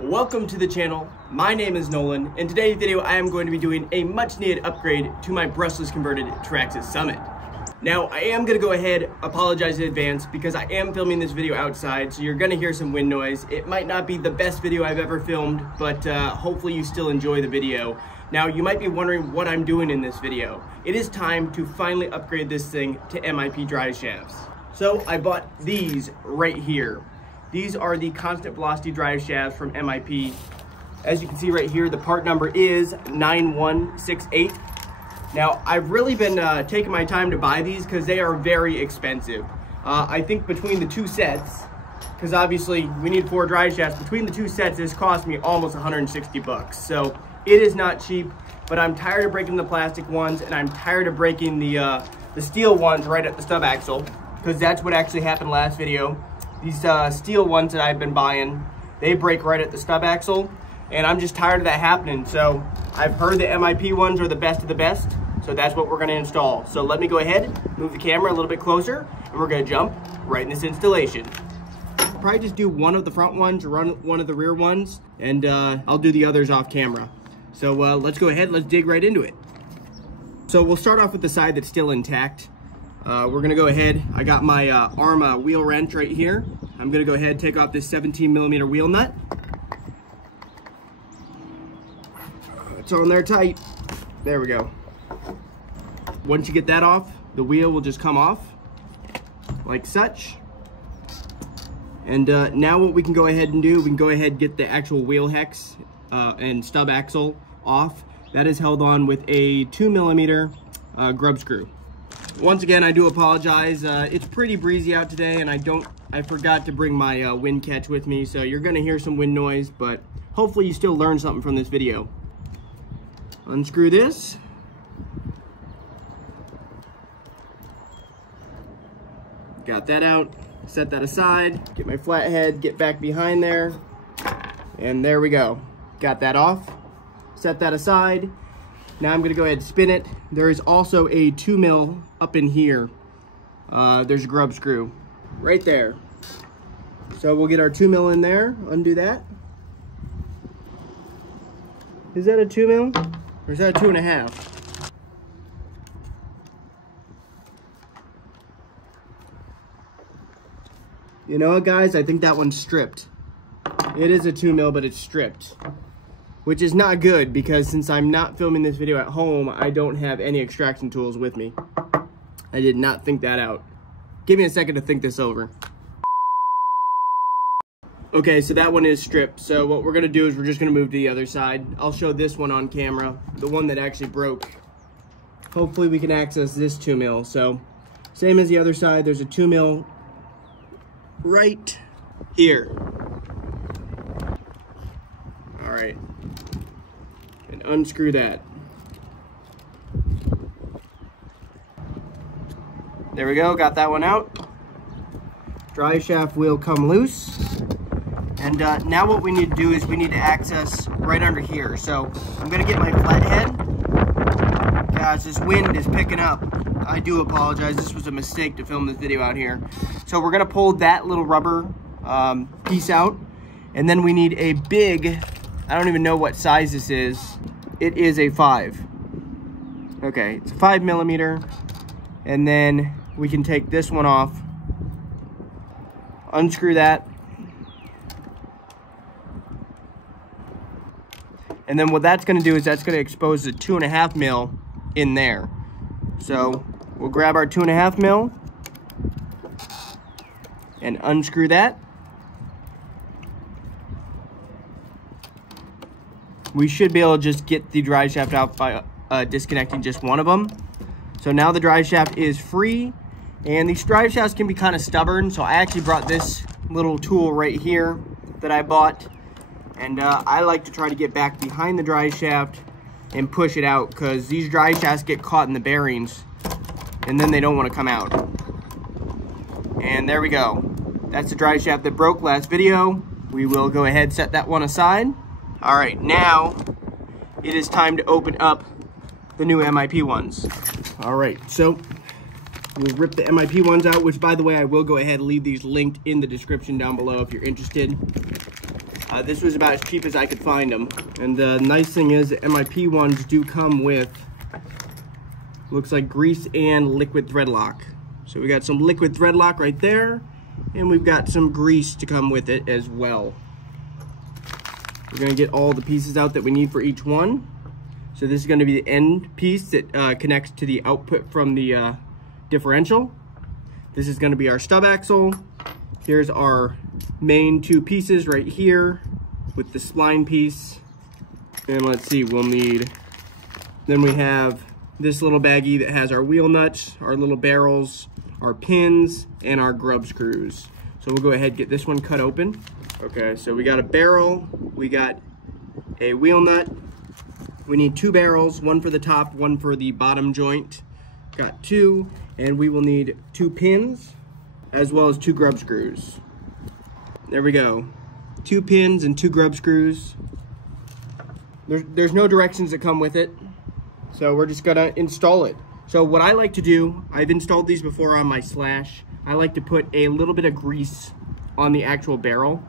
Welcome to the channel. My name is Nolan. In today's video, I am going to be doing a much needed upgrade to my Brushless Converted Traxxas Summit. Now, I am going to go ahead, apologize in advance because I am filming this video outside, so you're going to hear some wind noise. It might not be the best video I've ever filmed, but hopefully you still enjoy the video. Now, you might be wondering what I'm doing in this video. It is time to finally upgrade this thing to MIP driveshafts. So I bought these right here. These are the constant velocity drive shafts from MIP. As you can see right here, the part number is 9168. Now, I've really been taking my time to buy these because they are very expensive. I think between the two sets, because obviously we need 4 drive shafts, between the two sets, this cost me almost 160 bucks. So it is not cheap, but I'm tired of breaking the plastic ones and I'm tired of breaking the steel ones right at the stub axle, because that's what actually happened last video. These steel ones that I've been buying, they break right at the stub axle, and I'm just tired of that happening. So I've heard the MIP ones are the best of the best, so that's what we're going to install. So let me go ahead, move the camera a little bit closer, and we're going to jump right in this installation. I'll probably just do one of the front ones, run one of the rear ones, and I'll do the others off camera. So let's go ahead, let's dig right into it. So we'll start off with the side that's still intact. We're gonna go ahead, I got my ARMA wheel wrench right here. I'm gonna go ahead and take off this 17mm wheel nut. It's on there tight. There we go. Once you get that off, the wheel will just come off like such. And now what we can go ahead and do, we can go ahead and get the actual wheel hex and stub axle off. That is held on with a 2mm grub screw. Once again, I do apologize. It's pretty breezy out today, and I forgot to bring my wind catch with me, so you're gonna hear some wind noise, but hopefully you still learned something from this video. Unscrew this. Got that out, set that aside, get my flathead, get back behind there, and there we go. Got that off, set that aside. Now I'm gonna go ahead and spin it. There is also a 2mm up in here. There's a grub screw right there. So we'll get our 2mm in there, undo that. Is that a 2mm? Or is that a 2.5? You know what, guys? I think that one's stripped. It is a 2mm, but it's stripped, which is not good because since I'm not filming this video at home, I don't have any extraction tools with me. I did not think that out. Give me a second to think this over. Okay, so that one is stripped. So what we're gonna do is we're just gonna move to the other side. I'll show this one on camera, the one that actually broke. Hopefully we can access this 2mm. So same as the other side, there's a 2mm right here. All right. And unscrew that. There we go, got that one out. Drive shaft will come loose. And now what we need to do is we need to access right under here. So I'm gonna get my flathead. Gosh, this wind is picking up. I do apologize, this was a mistake to film this video out here. So we're gonna pull that little rubber piece out. And then we need a big, I don't even know what size this is. It is a 5. Okay, it's a 5mm. And then we can take this one off. Unscrew that. And then what that's gonna do is that's gonna expose the 2.5mm in there. So we'll grab our 2.5mm and unscrew that. We should be able to just get the drive shaft out by disconnecting just one of them. So now the drive shaft is free, and these drive shafts can be kind of stubborn. So I actually brought this little tool right here that I bought, and I like to try to get back behind the drive shaft and push it out, because these drive shafts get caught in the bearings and then they don't want to come out. And there we go. That's the drive shaft that broke last video. We will go ahead and set that one aside. All right, now it is time to open up the new MIP ones. All right, so we'll rip the MIP ones out, which by the way, I will go ahead and leave these linked in the description down below if you're interested. This was about as cheap as I could find them. And the nice thing is the MIP ones do come with, looks like grease and liquid thread lock. So we got some liquid thread lock right there, and we've got some grease to come with it as well. We're gonna get all the pieces out that we need for each one. So this is gonna be the end piece that connects to the output from the differential. This is gonna be our stub axle. Here's our main two pieces right here with the spline piece. And let's see, we'll need, then we have this little baggie that has our wheel nuts, our little barrels, our pins, and our grub screws. So we'll go ahead and get this one cut open. Okay, so we got a barrel, we got a wheel nut. We need two barrels, one for the top, one for the bottom joint. Got two, and we will need two pins as well as two grub screws. There we go. Two pins and two grub screws. There's no directions that come with it, so we're just gonna install it. So what I like to do, I've installed these before on my Slash. I like to put a little bit of grease on the actual barrel.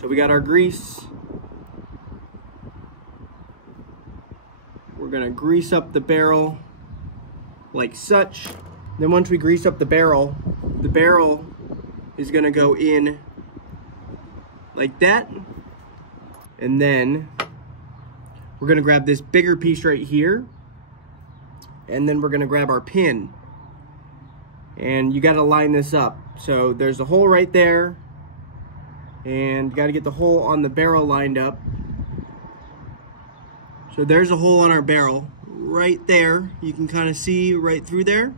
So we got our grease. We're gonna grease up the barrel like such. Then once we grease up the barrel is gonna go in like that. And then we're gonna grab this bigger piece right here, and then we're gonna grab our pin. And you gotta line this up. So there's a hole right there, and you gotta get the hole on the barrel lined up. So there's a hole on our barrel right there. You can kind of see right through there.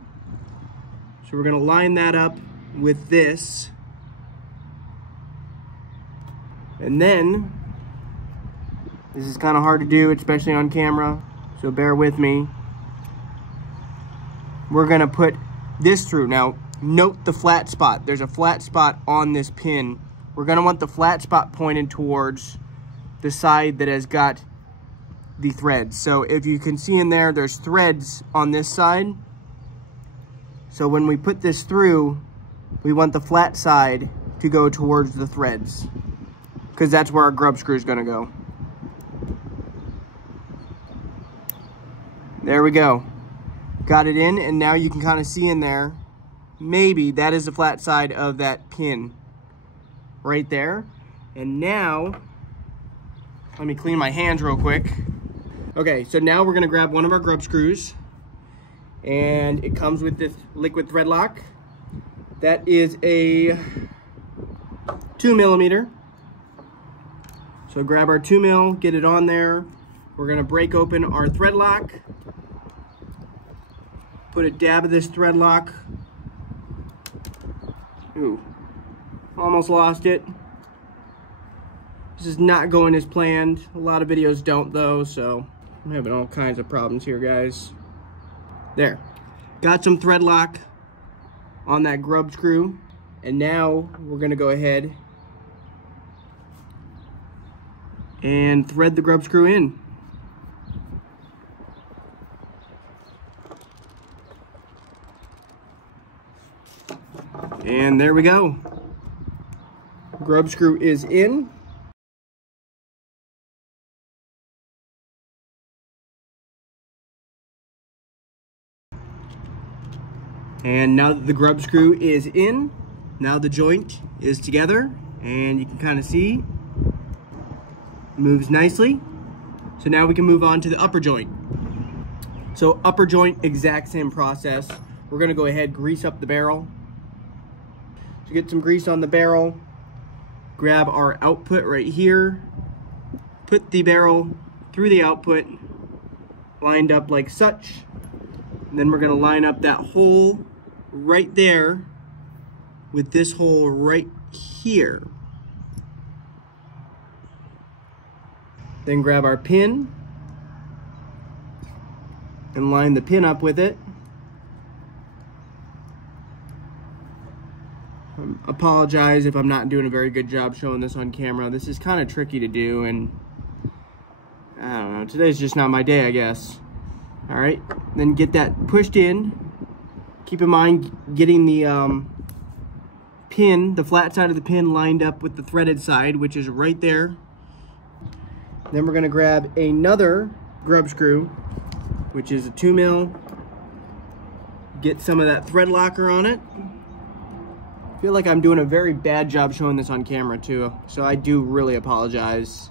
So we're gonna line that up with this. And then, this is kind of hard to do, especially on camera, so bear with me. We're gonna put this through. Now, note the flat spot. There's a flat spot on this pin. We're gonna want the flat spot pointed towards the side that has got the threads. So if you can see in there, there's threads on this side. So when we put this through, we want the flat side to go towards the threads, because that's where our grub screw is gonna go. There we go. Got it in, and now you can kind of see in there, maybe that is the flat side of that pin right there. And now, let me clean my hands real quick. Okay, so now we're gonna grab one of our grub screws, and it comes with this liquid thread lock. That is a 2mm. So grab our 2mm, get it on there. We're gonna break open our thread lock. Put a dab of this thread lock. Ooh, almost lost it. This is not going as planned. A lot of videos don't though, so I'm having all kinds of problems here, guys. There, got some thread lock on that grub screw, and now we're gonna go ahead and thread the grub screw in. And there we go. Grub screw is in. And now that the grub screw is in, now the joint is together, and you can kind of see, moves nicely. So now we can move on to the upper joint. So upper joint, exact same process. We're gonna go ahead, grease up the barrel. So get some grease on the barrel, grab our output right here, put the barrel through the output, lined up like such. And then we're gonna line up that hole right there with this hole right here. Then grab our pin and line the pin up with it. Apologize if I'm not doing a very good job showing this on camera. This is kind of tricky to do, and I don't know, today's just not my day, I guess. All right, then get that pushed in. Keep in mind getting the pin, the flat side of the pin lined up with the threaded side, which is right there. Then we're gonna grab another grub screw, which is a 2 mil. Get some of that thread locker on it. I feel like I'm doing a very bad job showing this on camera too, so I do really apologize.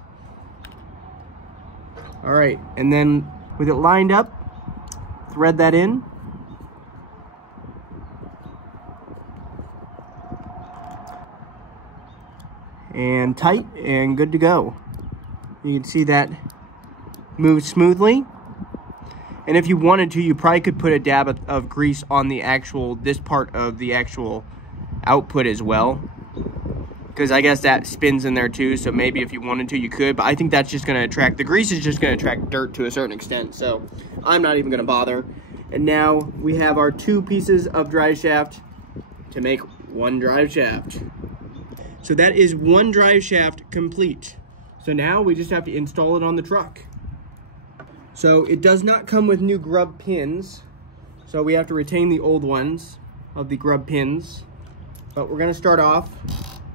All right, and then with it lined up, thread that in. And tight and good to go. You can see that moves smoothly. And if you wanted to, you probably could put a dab of grease on the actual, this part of the actual output as well. Because I guess that spins in there too, so maybe if you wanted to, you could. But I think that's just gonna attract, the grease is just gonna attract dirt to a certain extent. So I'm not even gonna bother. And now we have our 2 pieces of drive shaft to make 1 drive shaft. So that is 1 drive shaft complete. So now we just have to install it on the truck. So it does not come with new grub pins. So we have to retain the old ones of the grub pins. But we're gonna start off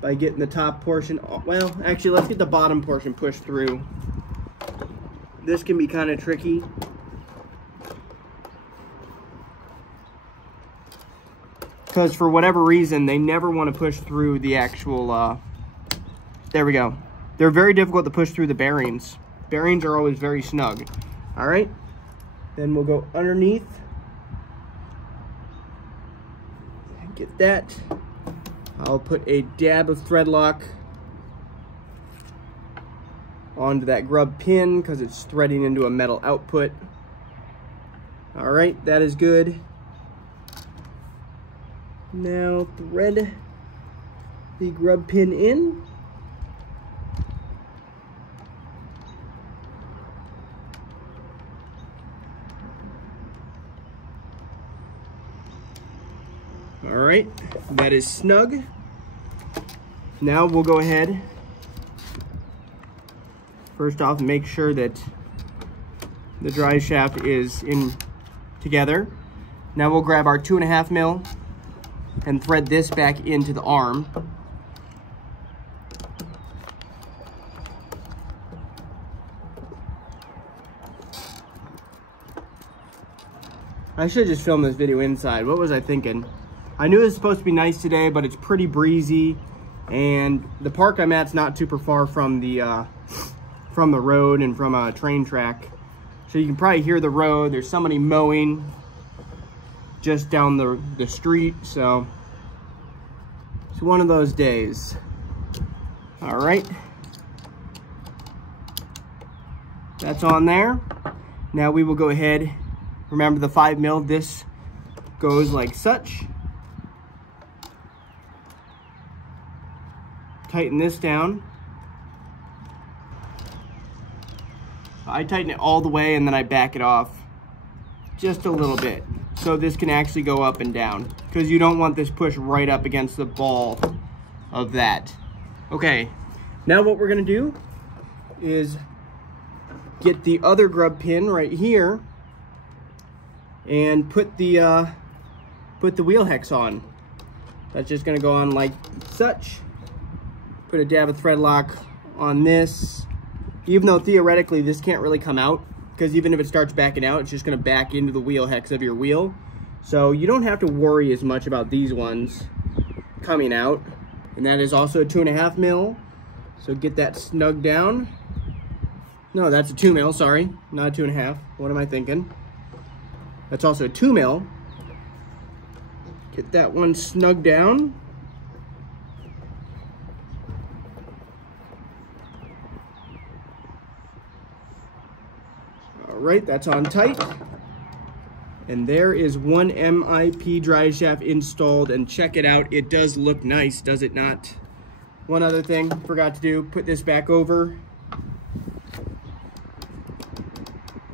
by getting the top portion, well, actually let's get the bottom portion pushed through. This can be kind of tricky. Because for whatever reason, they never want to push through the actual, there we go. They're very difficult to push through the bearings. Bearings are always very snug. All right, then we'll go underneath. Get that. I'll put a dab of thread lock onto that grub pin because it's threading into a metal output. All right, that is good. Now thread the grub pin in. All right, that is snug. Now we'll go ahead, first off, make sure that the drive shaft is in together. Now we'll grab our 2.5 mil and thread this back into the arm. I should just film this video inside. What was I thinking? I knew it was supposed to be nice today, but it's pretty breezy, and the park I'm at's not super far from the road and from a train track. So you can probably hear the road. There's somebody mowing just down the street, so it's one of those days. All right, that's on there. Now we will go ahead, remember the 5 mil, this goes like such. Tighten this down. I tighten it all the way and then I back it off just a little bit so this can actually go up and down, because you don't want this pushed right up against the ball of that. Okay, now what we're gonna do is get the other grub pin right here and put the wheel hex on. That's just gonna go on like such. Put a dab of thread lock on this, even though theoretically this can't really come out, because even if it starts backing out, it's just going to back into the wheel hex of your wheel. So you don't have to worry as much about these ones coming out. And that is also a 2.5 mil. So get that snug down. No, that's a 2 mil, sorry, not a 2.5. What am I thinking? That's also a 2 mil. Get that one snug down. All right, that's on tight. And there is 1 MIP drive shaft installed, and check it out. It does look nice, does it not? One other thing forgot to do, put this back over.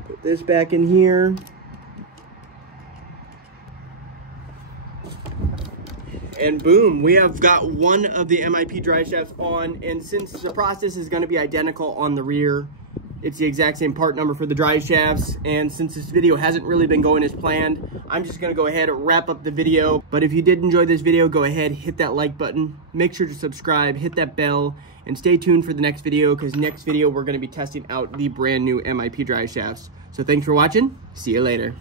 Put this back in here. And boom, we have got 1 of the MIP drive shafts on, and since the process is gonna be identical on the rear It's the exact same part number for the drive shafts. And since this video hasn't really been going as planned, I'm just gonna go ahead and wrap up the video. But if you did enjoy this video, go ahead, hit that like button, make sure to subscribe, hit that bell, and stay tuned for the next video, because next video we're gonna be testing out the brand new MIP drive shafts. So thanks for watching, see you later.